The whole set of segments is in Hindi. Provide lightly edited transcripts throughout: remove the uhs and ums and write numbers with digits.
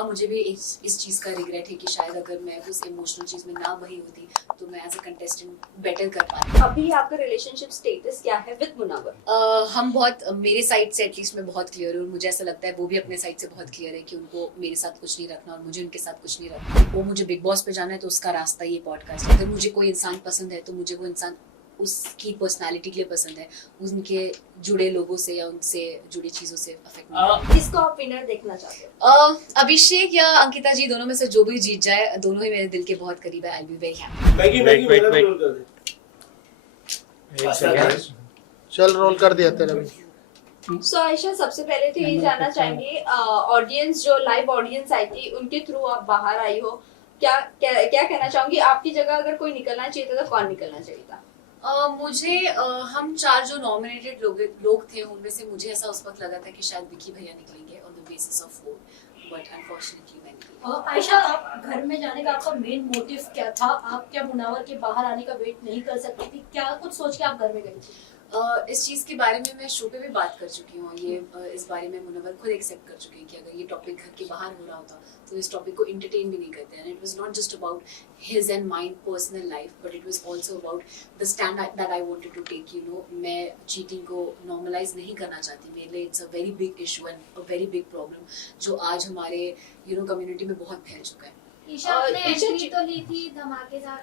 हाँ मुझे भी इस चीज़ का रिग्रेट है कि शायद अगर मैं उस इमोशनल चीज़ में ना बही होती तो मैं एज अ कंटेस्टेंट बेटर कर पाती। अभी आपका रिलेशनशिप स्टेटस क्या है विद मुनव्वर? हम बहुत मेरे साइड से एटलीस्ट मैं बहुत क्लियर हूँ और मुझे ऐसा लगता है वो भी अपने साइड से बहुत क्लियर है कि उनको मेरे साथ कुछ नहीं रखना और मुझे उनके साथ कुछ नहीं रखना। वो मुझे बिग बॉस पे जाना है तो उसका रास्ता ये पॉडकास्ट है। अगर मुझे कोई इंसान पसंद है तो मुझे वो इंसान उसकी पर्सनालिटी के लिए पसंद है, उनके जुड़े लोगों से या उनसे जुड़ी चीजों से अफेक्ट नहीं। किसको आप विनर देखना चाहते हो? अभिषेक या अंकिता जी, दोनों में से जो भी जीत जाए, दोनों ही मेरे दिल के बहुत करीब है। आई बी वेरी हैप्पी। चल रोल कर दिया तेरा भी। सो आयशा, सबसे पहले तो ये जानना चाहेंगे, ऑडियंस जो लाइव ऑडियंस आई थी उनके थ्रू आप बाहर आई हो, क्या क्या कहना चाहूंगी? आपकी जगह अगर कोई निकलना चाहिए था तो कौन निकलना चाहिए था? मुझे हम 4 जो नॉमिनेटेड लोग थे उनमें से मुझे ऐसा उस वक्त लगा था कि शायद विकी भैया निकलेंगे on the basis of vote, but unfortunately मैं निकली। आयशा, आप घर में जाने का आपका मेन मोटिव क्या था? आप क्या मुनावर के बाहर आने का वेट नहीं कर सकती थी? क्या कुछ सोच के आप घर में गई थी? इस चीज़ के बारे में मैं शो पे भी बात कर चुकी हूँ। ये इस बारे में मुनव्वर खुद एक्सेप्ट कर चुके हैं कि अगर ये टॉपिक घर के बाहर हो रहा होता तो इस टॉपिक को इंटरटेन भी नहीं करते हैं। It was not just about his end mind personal life, but it was also about the stand that I wanted to take. You know, मैं चीटिंग को नॉर्मलाइज नहीं करना चाहती। मेरे लिए it's a very big issue and a very big problem जो आज हमारे कम्युनिटी में बहुत फैल चुका है। ईशा, आपने एंट्री तो ली थी धमाकेदार,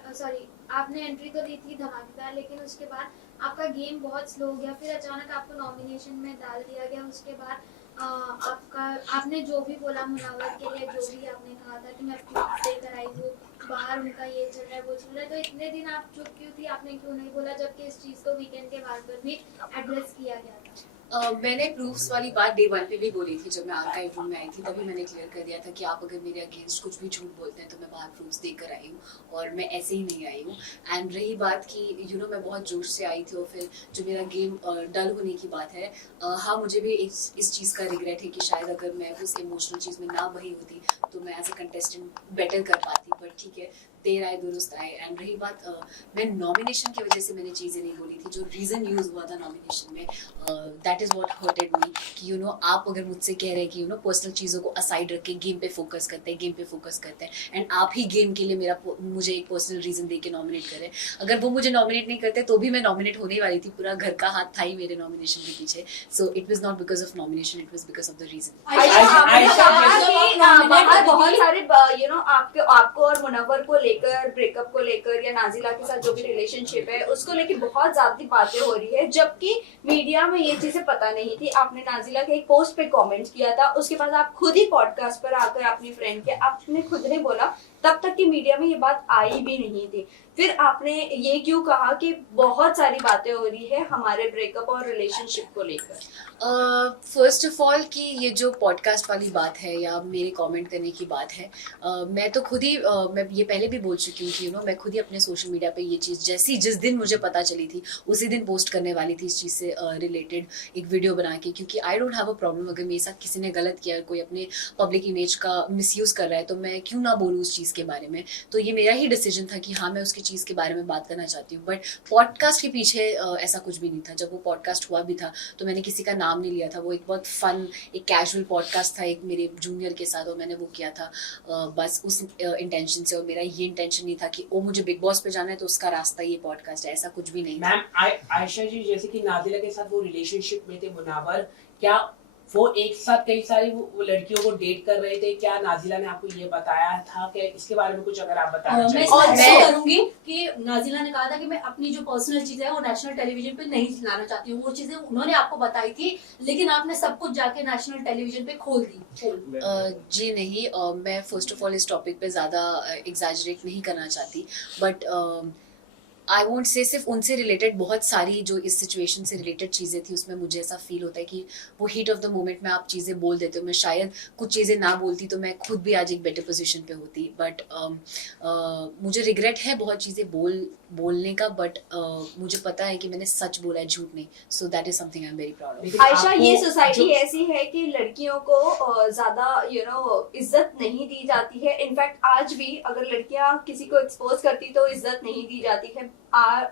आपने एंट्री तो ली थी धमाकेदार, लेकिन उसके बाद आपका गेम बहुत स्लो हो गया। फिर अचानक आपको नॉमिनेशन में डाल दिया गया। उसके बाद आपने जो भी बोला मुनव्वर के लिए, जो भी आपने कहा था कि मैं प्रूफ देकर आई हूँ, बाहर उनका ये चल रहा है वो चल रहा है, तो इतने दिन आप चुप क्यों थी? आपने क्यों नहीं बोला जबकि इस चीज़ को वीकेंड के बाद पर भी एड्रेस किया गया था? मैंने प्रूफ्स वाली बात डे 1 पे भी बोली थी। जब मैं आर्काइव रूम में आई थी तभी मैंने क्लियर कर दिया था कि आप अगर मेरे अगेंस्ट कुछ भी झूठ बोलते हैं तो मैं बाहर प्रूफ्स देकर आई हूँ और मैं ऐसे ही नहीं आई हूँ। एंड रही बात कि मैं बहुत जोश से आई थी और फिर जो मेरा गेम डल होने की बात है, हाँ मुझे भी इस चीज़ का रिग्रेट है कि शायद अगर मैं उस इमोशनल चीज़ में ना बही होती तो मैं एज अ कंटेस्टेंट बेटर कर पाती। बट ठीक है, देर आए दुरुस्त आए। एंड रही बात, मैं नॉमिनेशन की वजह से मैंने चीज़ें नहीं बोली थी। जो रीज़न यूज़ हुआ था नॉमिनेशन में, दैट इज़ व्हाट हर्टेड मी कि आप अगर मुझसे कह रहे हैं कि पर्सनल चीज़ों को असाइड रख के गेम पे फोकस करते हैं एंड आप ही गेम के लिए मुझे एक पर्सनल रीज़न दे के नॉमिनेट करें। अगर वो मुझे नॉमिनेट नहीं करते तो भी मैं नॉमिनेट होने वाली थी। पूरा घर का हाथ था ही मेरे नॉमिनेशन के पीछे। So it was not because of nomination, it was because of the reason. बहुत सारे आपको और मुनव्वर को लेकर, ब्रेकअप को लेकर या नाजिला के साथ जो भी रिलेशनशिप है उसको लेकर बहुत ज्यादा बातें हो रही है, जबकि मीडिया में ये चीजें पता नहीं थी। आपने नाजिला के एक पोस्ट पे कमेंट किया था, उसके बाद आप खुद ही पॉडकास्ट पर आकर अपनी फ्रेंड के आपने खुद ने बोला तब तक कि मीडिया में ये बात आई भी नहीं थी। फिर आपने ये क्यों कहा कि बहुत सारी बातें हो रही है हमारे ब्रेकअप और रिलेशनशिप को लेकर? फर्स्ट ऑफ ऑल कि ये जो पॉडकास्ट वाली बात है या मेरे कमेंट करने की बात है, मैं तो खुद ही मैं ये पहले भी बोल चुकी हूँ कि मैं खुद ही अपने सोशल मीडिया पे ये चीज़ जिस दिन मुझे पता चली थी उसी दिन पोस्ट करने वाली थी इस चीज़ से रिलेटेड एक वीडियो बना के, क्योंकि I don't have a problem अगर मेरे साथ किसी ने गलत किया, कोई अपने पब्लिक इमेज का मिसयूज़ कर रहा है तो मैं क्यों ना बोलूँ उस चीज़ के बारे में। तो ये मेरा ही डिसीजन था कि हाँ मैं उसकी चीज़ के बारे में बात करना चाहती हूँ। बट पॉडकास्ट के पीछे ऐसा कुछ भी नहीं था। जब वो पॉडकास्ट हुआ भी था तो मैंने किसी का नाम नहीं लिया था। वो एक बहुत फन, एक कैजुअल पॉडकास्ट था एक मेरे जूनियर के साथ और मैंने वो किया था बस उस इंटेंशन से। और मेरा ये इंटेंशन नहीं था कि मुझे बिग बॉस पे जाना है तो उसका रास्ता ये पॉडकास्ट है, ऐसा कुछ भी नहीं। मैम आयशा जी, जैसे कि नादिला के साथ वो रिलेशनशिप में थे मुनव्वर, क्या वो एक साथ कई सारी वो लड़कियों को डेट कर रहे थे? क्या नाजिला ने आपको ये बताया था? कि इसके बारे में कुछ अगर आप बताना मैं करूंगी कि नाजिला ने कहा था कि मैं अपनी जो पर्सनल चीजें हैं वो नेशनल टेलीविजन पे नहीं लाना चाहती हूँ। वो चीजें उन्होंने आपको बताई थी, लेकिन आपने सब कुछ जाके नेशनल टेलीविजन पे खोल दी। जी नहीं, मैं फर्स्ट ऑफ ऑल इस टॉपिक पे ज़्यादा एग्जैजरेट नहीं करना चाहती, बट आई वोंट से सिर्फ उनसे रिलेटेड बहुत सारी जो इस सिचुएशन से रिलेटेड चीज़ें थी उसमें मुझे ऐसा फील होता है कि वो हीट ऑफ द मोमेंट में आप चीज़ें बोल देते हो। मैं शायद कुछ चीज़ें ना बोलती तो मैं खुद भी आज एक बेटर पोजीशन पे होती। बट मुझे रिग्रेट है बहुत चीज़ें बोलने का, बट मुझे पता है कि मैंने सच बोला है, झूठ नहीं। So that is something I am very proud of. Ayesha, ये सोसाइटी ऐसी है कि लड़कियों को ज्यादा इज्जत नहीं दी जाती है। इनफैक्ट आज भी अगर लड़कियां किसी को एक्सपोज करती तो इज्जत नहीं दी जाती है।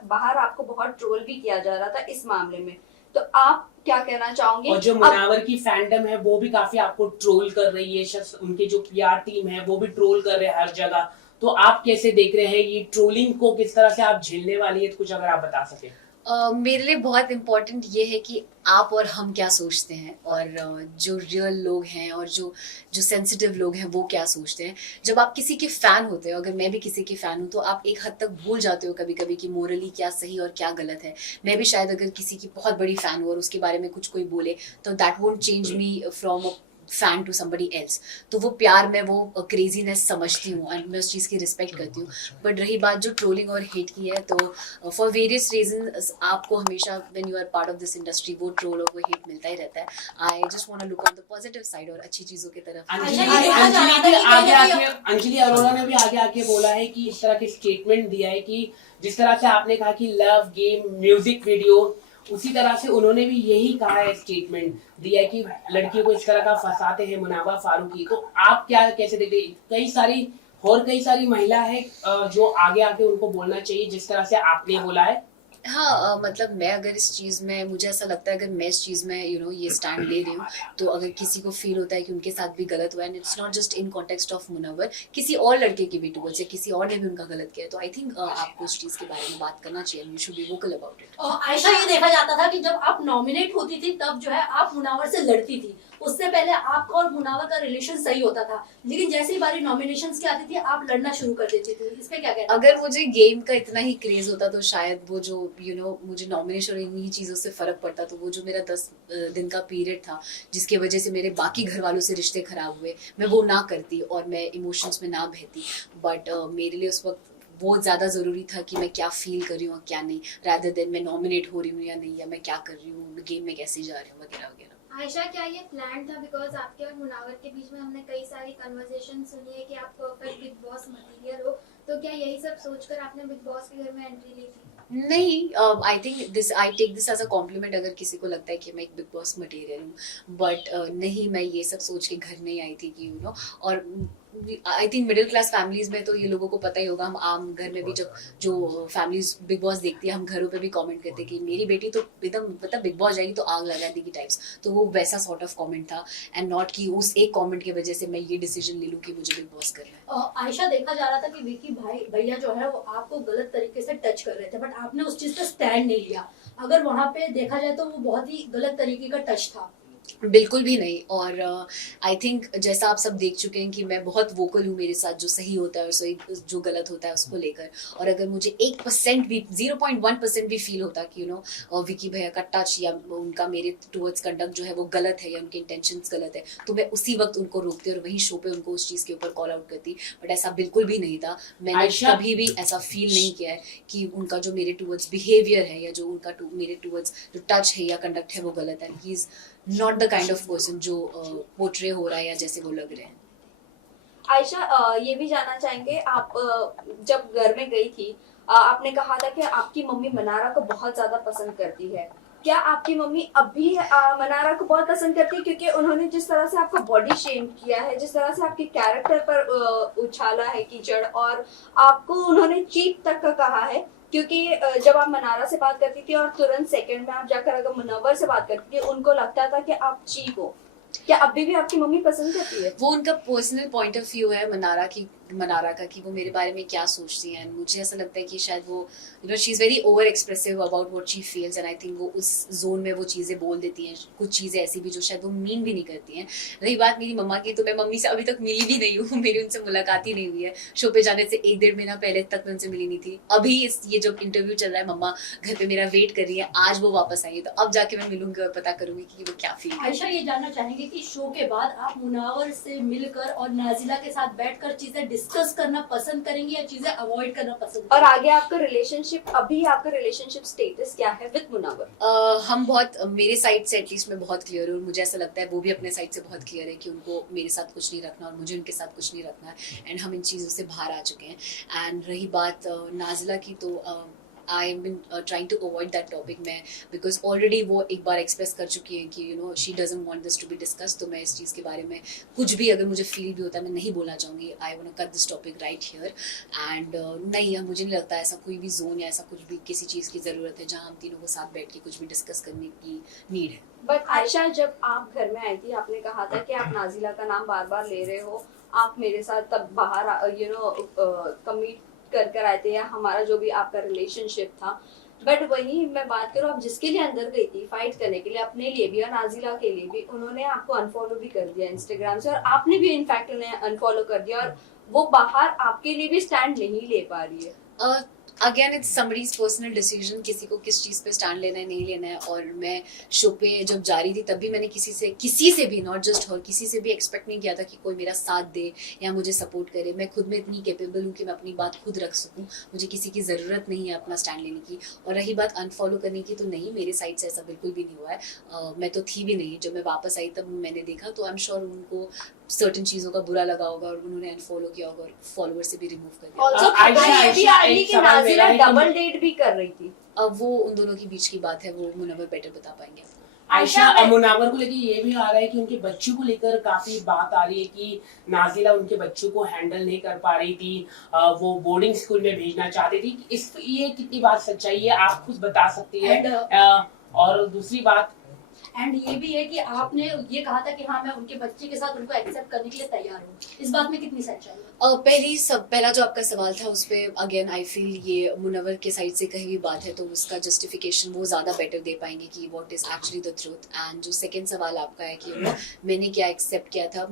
बाहर आपको बहुत ट्रोल भी किया जा रहा था इस मामले में। तो आप क्या कहना चाहोगे? और जो मुनावर की फैंडम है वो भी काफी आपको ट्रोल कर रही है, शायद उनके जो पीआर टीम है वो भी ट्रोल कर रहे हैं हर जगह, तो आप कैसे देख रहे हैं ये ट्रोलिंग को, किस तरह से आप झेलने वाली है, तो कुछ अगर आप बता सके। मेरे लिए बहुत इम्पोर्टेंट ये है कि आप और हम क्या सोचते हैं, और जो रियल लोग हैं और जो जो सेंसिटिव लोग हैं वो क्या सोचते हैं। जब आप किसी के फ़ैन होते हो, अगर मैं भी किसी की फ़ैन हूँ, तो आप एक हद तक भूल जाते हो कभी कभी कि मोरली क्या सही और क्या गलत है। मैं भी शायद अगर किसी की बहुत बड़ी फ़ैन हूँ और उसके बारे में कुछ कोई बोले तो that won't change me from a fan to somebody else. तो वो प्यार में वो क्रेजीनेस समझती हूँ एंड मैं उस चीज़ की रिस्पेक्ट करती हूँ। बट रही बात जो ट्रोलिंग और हेट की है, तो फॉर वेरियस रीजन आपको हमेशा when you are part of this industry वो ट्रोल और वो हेट मिलता ही रहता है। I just want to look on the positive side और अच्छी चीज़ों की तरफ। अंजलि अरोड़ा ने भी आगे आके बोला है कि इस तरह के स्टेटमेंट दिया है कि जिस तरह से आपने कहा कि लव गेम म्यूजिक वीडियो, उसी तरह से उन्होंने भी यही कहा है, स्टेटमेंट दिया है कि लड़कियों को इस तरह का फंसाते हैं मुनावा फारूकी। तो आप क्या कैसे देखते हैं? कई सारी महिला है जो आगे आके उनको बोलना चाहिए जिस तरह से आपने बोला है। हाँ, मतलब मैं अगर इस चीज़ में, मुझे ऐसा लगता है अगर मैं इस चीज़ में ये स्टैंड ले रही हूँ, तो अगर किसी को फील होता है कि उनके साथ भी गलत हुआ है, and it's not just in context of Munawar, किसी और लड़के की भी टूवर्ड्स या किसी और ने भी उनका गलत किया है, तो आई थिंक आपको उस चीज़ के बारे में बात करना चाहिए। You should be vocal about it. Ayesha, ये देखा जाता था कि जब आप नॉमिनेट होती थी तब जो है आप मुनावर से लड़ती थी, उससे पहले आपका और मुनावर का रिलेशन सही होता था, लेकिन जैसे ही बारी नॉमिनेशंस की आती थी आप लड़ना शुरू कर देती थी। इस पे क्या कहना? अगर मुझे गेम का इतना ही क्रेज होता तो शायद वो जो मुझे नॉमिनेशन और इन्हीं चीज़ों से फ़र्क पड़ता, तो वो जो मेरा 10 दिन का पीरियड था जिसकी वजह से मेरे बाकी घर वालों से रिश्ते ख़राब हुए, मैं वो ना करती और मैं इमोशंस में ना बहती। बट मेरे लिए उस वक्त वो ज़्यादा ज़रूरी था कि मैं क्या फील कर रही हूँ और क्या नहीं, रादर देन मैं नॉमिनेट हो रही हूँ या नहीं, या मैं क्या कर रही हूँ, गेम में कैसे जा रही हूँ वगैरह वगैरह। आयशा, क्या ये प्लान था? बिकॉज आपके और मुनावर के बीच में हमने कई सारी कन्वर्सेशन सुनी है कि आप परफेक्ट बिग बॉस मटीरियल हो, तो क्या यही सब सोचकर आपने बिग बॉस के घर में एंट्री ली थी? नहीं, I take this as a compliment अगर किसी को लगता है कि मैं एक बिग बॉस मटेरियल हूँ, बट नहीं, मैं ये सब सोच के घर नहीं आई थी कि और I think middle class families में तो ये लोगों को पता ही होगा। हम आम घर में भी जब जो फैमिलीज बिग बॉस देखती है, हम घरों पे भी कमेंट करते हैं कि मेरी बेटी तो एकदम मतलब बिग बॉस जाएगी तो आग लगा देगी टाइप्स, तो वो वैसा सॉर्ट ऑफ कमेंट था, एंड नॉट कि उस एक कमेंट की वजह से मैं ये डिसीजन ले लूँ कि मुझे बिग बॉस करना है। आयशा, देखा जा रहा था कि विकी भैया जो है वो आपको गलत तरीके से टच कर रहे थे, बट आपने उस चीज पे स्टैंड नहीं लिया। अगर वहां पे देखा जाए तो वो बहुत ही गलत तरीके का टच था। बिल्कुल भी नहीं। और आई थिंक जैसा आप सब देख चुके हैं कि मैं बहुत वोकल हूँ मेरे साथ जो सही होता है और सही जो गलत होता है उसको लेकर। और अगर मुझे 1% भी 0.1% भी फील होता कि विकी भैया का टच या उनका मेरे टुवर्ड्स कंडक्ट जो है वो गलत है या उनके इंटेंशंस गलत है, तो मैं उसी वक्त उनको रोकती और वहीं शो पे उनको उस चीज़ के ऊपर कॉल आउट करती। बट ऐसा बिल्कुल भी नहीं था। मैंने कभी भी ऐसा फील नहीं किया है कि उनका जो मेरे टुवर्ड्स बिहेवियर है या जो उनका मेरे टुवर्ड्स जो टच है या कंडक्ट है वो गलत है। He is not the kind of person जो पोर्ट्रे हो रहा है या जैसे वो लग रहे हैं। आयशा, ये भी जानना चाहेंगे, आप जब घर में गई थी, आपने कहा था कि आपकी मम्मी मनारा को बहुत ज्यादा पसंद करती है। क्या आपकी मम्मी अभी मनारा को बहुत पसंद करती है? क्योंकि उन्होंने जिस तरह से आपका बॉडी शेम किया है, जिस तरह से आपके कैरेक्टर पर उछाला है कीचड़, और आपको उन्होंने चीप तक का कहा है, क्योंकि जब आप मनारा से बात करती थी और तुरंत सेकंड में आप जाकर अगर मुनव्वर से बात करती थी, उनको लगता था कि आप चीप हो। क्या अभी भी आपकी मम्मी पसंद करती है? वो उनका पर्सनल पॉइंट ऑफ व्यू है मनारा का कि वो मेरे बारे में क्या सोचती हैं। मुझे ऐसा लगता है कि शायद वो she is very over expressive about what she feels, and I think वो उस जोन में वो चीज़ें बोल देती हैं, कुछ चीज़ें ऐसी भी जो शायद वो मीन भी नहीं करती हैं। रही बात मेरी मम्मा की, तो मैं मम्मी से अभी तक मिली भी नहीं हूँ, मेरी उनसे मुलाकात ही नहीं हुई है। शो पे जाने से 1-1.5 महीना पहले तक मैं उनसे मिली नहीं थी। अभी ये जो इंटरव्यू चल रहा है, मम्मा घर पे मेरा वेट कर रही है, आज वो वापस आई है, तो अब जाके मैं मिलूंगी और पता करूंगी कि वो क्या फील। आयशा, ये जानना चाहेंगे कि शो के बाद आप मुनावर से मिलकर और नाजिला के साथ बैठकर चीजें डिस्कस करना पसंद करेंगे या चीजें अवॉइड करना पसंद और आगे आपका रिलेशनशिप स्टेटस क्या है विद मुनव्वर? हम बहुत, मेरे साइड से एटलीस्ट मैं बहुत क्लियर हूँ, और मुझे ऐसा लगता है वो भी अपने साइड से बहुत क्लियर है कि उनको मेरे साथ कुछ नहीं रखना और मुझे उनके साथ कुछ नहीं रखना है, एंड हम इन चीज़ों से बाहर आ चुके हैं। एंड रही बात नाजिला की, तो I am been trying to avoid that topic मैं, बिकॉज ऑलरेडी वो एक बार एक्सप्रेस कर चुकी हैं कि she doesn't want this to be discuss. तो मैं इस चीज़ के बारे में कुछ भी अगर मुझे फील भी होता है मैं नहीं बोलना चाहूँगी। I want to cut this topic right here and नहीं, मुझे नहीं लगता ऐसा कोई भी जोन या ऐसा कुछ भी किसी चीज़ की ज़रूरत है जहाँ हम तीनों को साथ बैठ के कुछ भी डिस्कस करने की नीड है। बट आयशा, जब आप घर में आई थी आपने कहा था कि आप नाजिला का नाम बार बार ले रहे हो, आप मेरे साथ तब बाहर कमिट कर आए थे, या हमारा जो भी आपका रिलेशनशिप था। बट वही मैं बात करूँ, आप जिसके लिए अंदर गई थी फाइट करने के लिए, अपने लिए भी और नाजिला के लिए भी, उन्होंने आपको अनफॉलो भी कर दिया इंस्टाग्राम से, और आपने भी इनफैक्ट उन्हें अनफॉलो कर दिया, और वो बाहर आपके लिए भी स्टैंड नहीं ले पा रही है। Again it's somebody's personal decision, किसी को किस चीज़ पे स्टैंड लेना है नहीं लेना है। और मैं शो पे जब जा रही थी तब भी मैंने किसी से भी, नॉट जस्ट हर, किसी से भी एक्सपेक्ट नहीं किया था कि कोई मेरा साथ दे या मुझे सपोर्ट करे। मैं खुद में इतनी कैपेबल हूँ कि मैं अपनी बात खुद रख सकूँ, मुझे किसी की ज़रूरत नहीं है अपना स्टैंड लेने की। और रही बात अनफॉलो करने की, तो नहीं, मेरे साइड से ऐसा बिल्कुल भी नहीं हुआ है। मैं तो थी भी नहीं, जब मैं वापस आई तब मैंने देखा, तो आई एम श्योर उनको सर्टेन चीज़ों का बुरा लगा होगा और उन्होंने अनफॉलो किया होगा और फॉलोअर से भी रिमूव कर दिया। ऑल्सो आयशा, ये भी आ रही है एक कि सवाल नाजिला मेरा है कि- डबल डेट भी कर रही थी। अब वो उन दोनों की बीच की बात है, वो मुनव्वर बेटर बता पाएंगे आपको। आयशा, मुनावर को लेकर ये भी आ रहा है कि उनके बच्चों को लेकर काफी बात आ रही है कि नाजिला उनके बच्चों को हैंडल नहीं कर पा रही थी, वो बोर्डिंग स्कूल में भेजना चाहती थी। ये कितनी बात सच्चाई है आप खुद बता सकती है। और दूसरी बात, एंड ये भी है कि आपने ये कहा था कि हाँ मैं उनके बच्चे के साथ उनको एक्सेप्ट करने के लिए तैयार हूँ, इस बात में कितनी सच्चाई है? पहला जो आपका सवाल था उस पर अगेन आई फील ये मुनव्वर के साइड से कही हुई बात है, तो उसका जस्टिफिकेशन वो ज़्यादा बेटर दे पाएंगे कि what is actually the truth. And जो सेकंड सवाल आपका है कि मैंने क्या एक्सेप्ट किया था,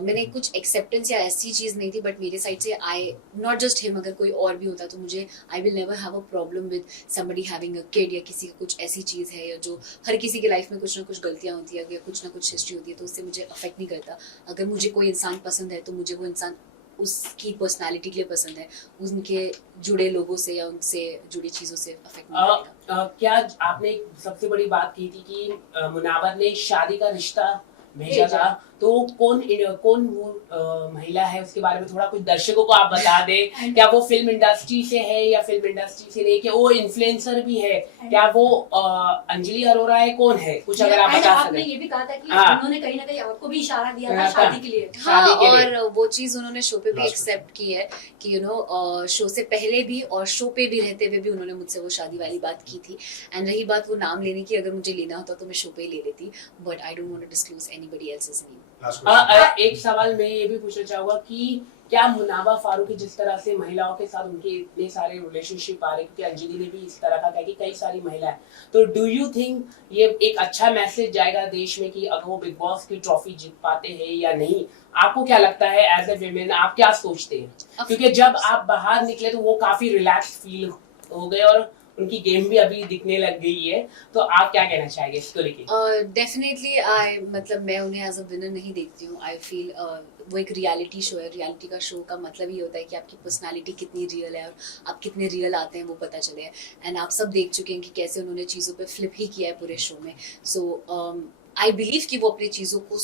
मैंने कुछ एक्सेप्टेंस या ऐसी चीज़ नहीं थी, बट मेरे साइड से आई नॉट जस्ट हिम, अगर कोई और भी होता तो मुझे I will never have a problem with somebody having a kid, या किसी का कुछ ऐसी चीज़ है या जो हर किसी की लाइफ में कुछ ना कुछ गलतियाँ होती है या कुछ ना कुछ हिस्ट्री होती है, तो उससे मुझे अफेक्ट नहीं करता। अगर मुझे कोई इंसान पसंद है तो मुझे वो इंसान उसकी पर्सनालिटी के लिए पसंद है, उनके जुड़े लोगों से या उनसे जुड़ी चीजों से अफेक्ट नहीं करेगा। क्या आपने एक सबसे बड़ी बात की थी कि मुनावर ने शादी का रिश्ता भेजा था, तो कौन वो महिला है उसके बारे में थोड़ा कुछ दर्शकों को आप बता दें। क्या वो फिल्म इंडस्ट्री से है या फिल्म इंडस्ट्री से नहीं, क्या वो इन्फ्लुएंसर भी है, क्या वो अंजलि अरोरा है, कौन है, कुछ अगर आप बता आपने सकें। ये भी कहा था कि हाँ। उन्होंने कहीं ना कहीं आपको भी इशारा दिया था हाँ, शादी के लिए। हाँ, शादी के लिए। और वो चीज उन्होंने शो पे भी एक्सेप्ट की है कि शो से पहले भी और शो पे भी रहते हुए भी उन्होंने मुझसे वो शादी वाली बात की थी। एंड रही बात वो नाम लेने की, अगर मुझे लेना होता तो मैं शो पे ही ले लेती, but I don't want to disclose anybody else's name. एक सवाल मैं ये भी पूछना चाहूंगा कि क्या मुनावा फारूकी जिस तरह से महिलाओं के साथ उनके इतने सारे रिलेशनशिप आ रहे, क्योंकि अंजलि ने भी इस तरह का कहा कि कई सारी महिलाएं, तो डू यू थिंक ये एक अच्छा मैसेज जाएगा देश में कि अगर वो बिग बॉस की ट्रॉफी जीत पाते हैं या नहीं? आपको क्या लगता है एज ए विमेन, आप क्या सोचते हैं? क्योंकि जब आप बाहर निकले तो वो काफी रिलैक्स फील हो गए और उनकी गेम भी अभी दिखने लग गई है, तो आप क्या कहना चाहेंगे इसको लेके? डेफिनेटली मतलब मैं उन्हें एज अ विनर नहीं देखती हूँ। आई फील वो एक रियलिटी शो है, रियलिटी का शो का मतलब ये होता है कि आपकी पर्सनालिटी कितनी रियल है और आप कितने रियल आते हैं वो पता चले। एंड आप सब देख चुके हैं कि कैसे उन्होंने चीज़ों पे फ्लिप ही किया है पूरे शो में। सो आई बिलीव कि वो अपनी चीज़ों को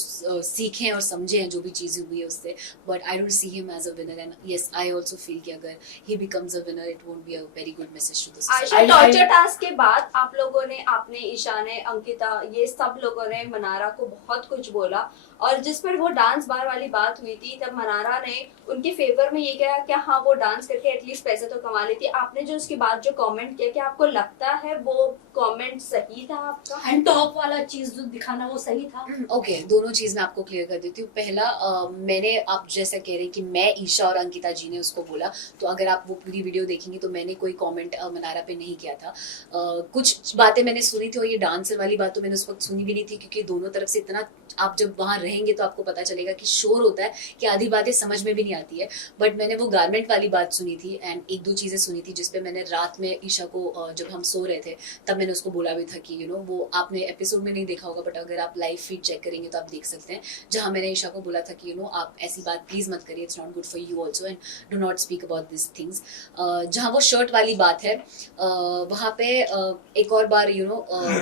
सीखें और समझें जो भी चीज़ें हुई है उससे, but I don't see him as a winner. And yes, I also feel कि अगर he becomes a winner it won't be a very good message to the Ayesha, torture task के बाद आप लोगों ने, आपने, ईशा ने, अंकिता, ये सब लोगों ने मनारा को बहुत कुछ बोला, और जिस पर वो डांस बार वाली बात हुई थी तब मनारा ने उनके फेवर में ये कहा कि हाँ वो डांस करके एटलीस्ट पैसे तो कमा लेती। आपने जो उसके बाद जो कमेंट किया, कि आपको लगता है वो कमेंट सही था आपका? एंड टॉप वाला चीज जो दिखाना वो सही था? ओके, दोनों चीज मैं आपको क्लियर कर देती हूँ। पहला, मैंने, आप जैसा कह रहे हैं कि मैं, ईशा और अंकिता जी ने उसको बोला, तो अगर आप वो पूरी वीडियो देखेंगे तो मैंने कोई कमेंट मनारा पे नहीं किया था। कुछ बातें मैंने सुनी थी और ये डांसर वाली बात तो मैंने उस वक्त सुनी भी नहीं थी, क्योंकि दोनों तरफ से इतना, आप जब वहाँ रहेंगे तो आपको पता चलेगा कि शोर होता है कि आधी बातें समझ में भी नहीं आती है। बट मैंने वो गारमेंट वाली बात सुनी थी एंड एक दो चीज़ें सुनी थी जिसपे मैंने रात में ईशा को, जब हम सो रहे थे तब मैंने उसको बोला भी था कि वो आपने एपिसोड में नहीं देखा होगा, बट अगर आप लाइव फीड चेक करेंगे तो आप देख सकते हैं, जहाँ मैंने ईशा को बोला था कि आप ऐसी बात प्लीज मत करिए, it's not good for you also and do not speak about this things. जहाँ वो शर्ट वाली बात है, वहाँ पे एक और बार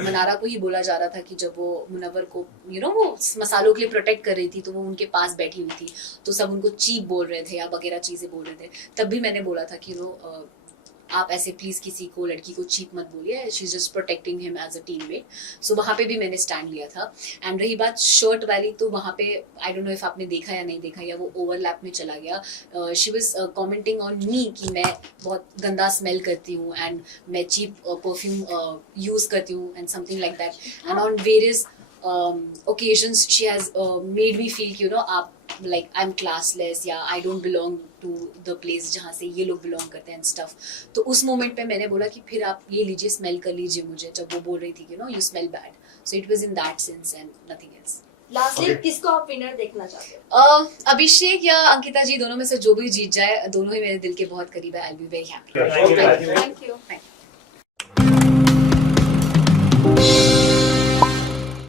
मनारा को ही बोला जा रहा था कि जब वो मुनव्वर को वो मसालों के लिए प्रोटेक्ट कर रही थी तो वो उनके पास बैठी हुई थी, तो सब उनको चीप बोल रहे थे या वगैरह चीजें बोल रहे थे। तब भी मैंने बोला था कि आप ऐसे प्लीज किसी को लड़की को चीप मत बोलिए, she is just protecting him as a teammate. So वहाँ पे भी मैंने स्टैंड लिया था। एंड रही बात शर्ट वाली, तो वहाँ पे आई डोंट नो इफ आपने देखा या नहीं देखा, या वो ओवरलैप में चला गया। She was commenting on me कि मैं बहुत गंदा स्मेल करती हूँ एंड मैं चीप परफ्यूम यूज करती हूँ and something like that. And on various occasions she has made me feel कि आप like I'm classless या I don't belong to the place जहाँ से ये लोग belong करते हैं and stuff। तो उस मोमेंट पे मैंने बोला कि फिर आप ये लीजिए, स्मेल कर लीजिए मुझे, जब वो बोल रही थी कि you smell bad। So it was in that sense and nothing else। Lastly किसको आप विनर देखना चाहते हो? अभिषेक या अंकिता जी, दोनों में से जो भी जीत जाए, दोनों ही मेरे दिल के बहुत करीब है। I'll be very happy। Thank you. Thank you.